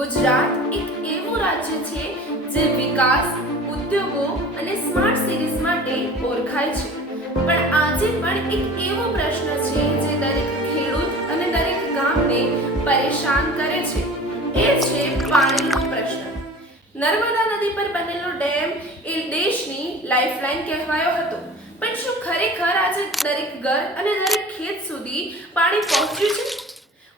ગુજરાત એક એવું રાજ્ય છે જે વિકાસ, ઉદ્યોગો અને સ્માર્ટ સિટીઝ માટે ઓળખાય છે. પણ આજે પણ એક એવો પ્રશ્ન છે જે દરેક ખેડૂત અને દરેક ગામને પરેશાન કરે છે. એ છે પાણીનો પ્રશ્ન. નર્મદા નદી પર બનેલો ડેમ એ દેશની લાઇફલાઇન કહેવાયો હતો. પણ શું ખરેખર આજે દરેક ઘર અને દરેક ખેત સુધી પાણી પહોંચ્યું છે?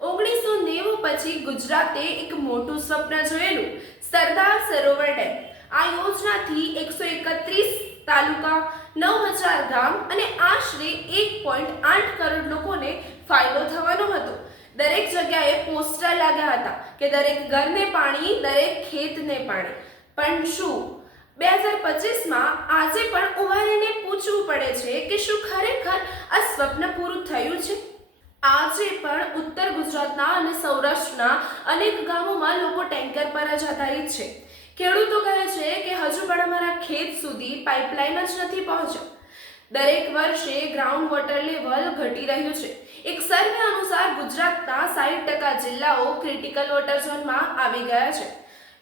1990 પછી ગુજરાતે એક મોટું સ્વપ્ન જોયેલું, સરદાર સરોવર ડેમ. આ યોજનાથી 131 તાલુકા, 9000 ગામ અને આશરે 1.8 કરોડ લોકોને ફાયદો થવાનો હતો. દરેક જગ્યાએ પોસ્ટર લાગ્યા હતા કે દરેક ઘરને પાણી, દરેક ખેતને પાણી. પણ શું 2025માં આજે પણ ઉભા રહીને પૂછવું પડે છે કે શું ખરેખર આ સ્વપ્ન પૂરું થયું છે? આજે પણ ઉત્તર ગુજરાતના અને સૌરાષ્ટ્રના અનેક ગામોમાં લોકો ટેન્કર પર જ આધારિત છે. ખેડૂતો કહે છે કે હજુ પણ અમારા ખેત સુધી પાઇપલાઇન જ નથી પહોંચ્યો. દરેક વર્ષે ગ્રાઉન્ડ વોટર લેવલ ઘટી રહ્યું છે. એક સર્વે અનુસાર ગુજરાતના 60% જિલ્લાઓ ક્રિટિકલ વોટર ઝોનમાં આવી ગયા છે.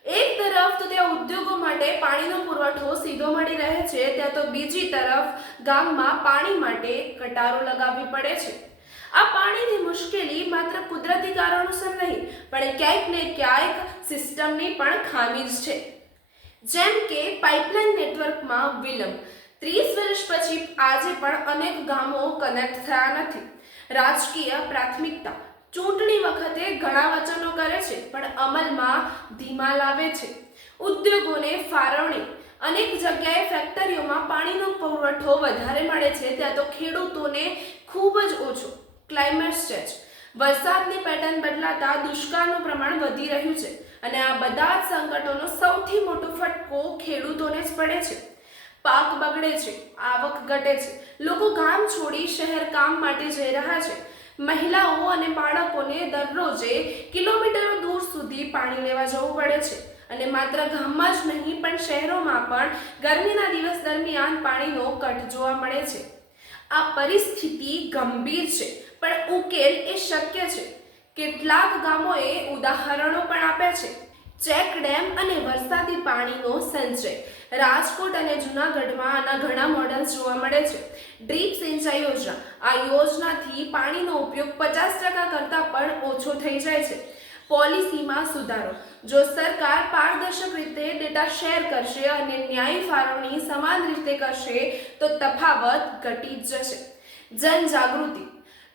એક તરફ તો ત્યાં ઉદ્યોગો માટે પાણીનો પુરવઠો સીધો મળી રહે છે, ત્યાં તો બીજી તરફ ગામમાં પાણી માટે કટારો લગાવવી પડે છે. આ પાણીની મુશ્કેલી માત્ર કુદરતી કારણોસર નહીં, પણ ક્યાંક ને ક્યાંક સિસ્ટમની પણ ખામી જ છે. જેમ કે પાઇપલાઇન નેટવર્કમાં વિલંબ. 30 વર્ષ પછી આજે પણ અનેક ગામો કનેક્ટ થયા નથી. રાજકીય પ્રાથમિકતા. ચૂંટણી વખતે ઘણા વચનો કરે છે પણ અમલમાં ધીમા લાવે છે. ઉદ્યોગોને ફાળવણી. અનેક જગ્યાએ ફેક્ટરીઓમાં પાણીનો પુરવઠો વધારે મળે છે, ત્યાં તો ખેડૂતોને ખૂબ જ ઓછો. Climate change. વરસાદની પેટર્ન બદલાતા દુષ્કાળનું પ્રમાણ વધી રહ્યું છે અને આ બધા જ સંકટોનો સૌથી મોટો ફટકો ખેડૂતોને જ પડે છે. પાક બગડે છે, આવક ઘટે છે, લોકો ગામ છોડી શહેર કામ માટે જઈ રહ્યા છે. મહિલાઓ અને બાળકોને દરરોજે કિલોમીટરો દૂર સુધી પાણી લેવા જવું પડે છે. અને માત્ર ગામમાં જ નહીં પણ શહેરોમાં પણ ગરમીના દિવસ દરમિયાન પાણીનો કટ જોવા મળે છે. આ પરિસ્થિતિ ગંભીર છે પણ ઉકેલ એ શક્ય છે. કેટલાક ગામોએ ઉદાહરણો પણ આપ્યા છે. ચેક ડેમ અને વરસાદી પાણીનો સંચય. રાજકોટ અને જૂનાગઢમાં આના ઘણા મોડલ્સ જોવા મળે છે. ડ્રીપ સિંચાઈ યોજના. આ યોજનાથી પાણીનો ઉપયોગ 50% કરતાં પણ ઓછો થઈ જાય છે. પોલિસીમાં સુધારો. જો સરકાર પારદર્શક રીતે ડેટા શેર કરશે અને ન્યાયી ફાળવણી સમાન રીતે કરશે તો તફાવત ઘટી જશે. જનજાગૃતિ.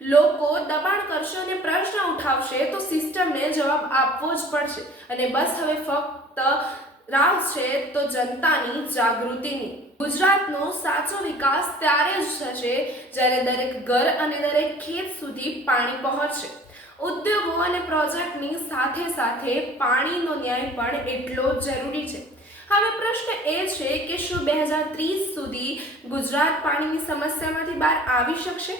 લોકો દબાણ કરશે અને પ્રશ્ન ઉઠાવશે તો સિસ્ટમને જવાબ આપવો જ પડશે. અને બસ હવે ફક્ત રાહ છે તો જનતાની જાગૃતિની. ગુજરાતનો સાચો વિકાસ ત્યારે જ થશે જ્યારે દરેક ઘર અને દરેક ખેત સુધી પાણી પહોંચશે. ઉદ્યોગો અને પ્રોજેક્ટની સાથે સાથે પાણીનો ન્યાય પણ એટલો જ જરૂરી છે. હવે પ્રશ્ન એ છે કે શું 2030 સુધી ગુજરાત પાણીની સમસ્યામાંથી બહાર આવી શકશે?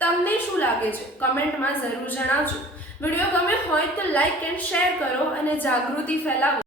તમને શું લાગે છે? કમેન્ટમાં જરૂર જણાવજો. વિડીયો ગમે હોય તો લાઈક એન્ડ શેર કરો અને જાગૃતિ ફેલાવો.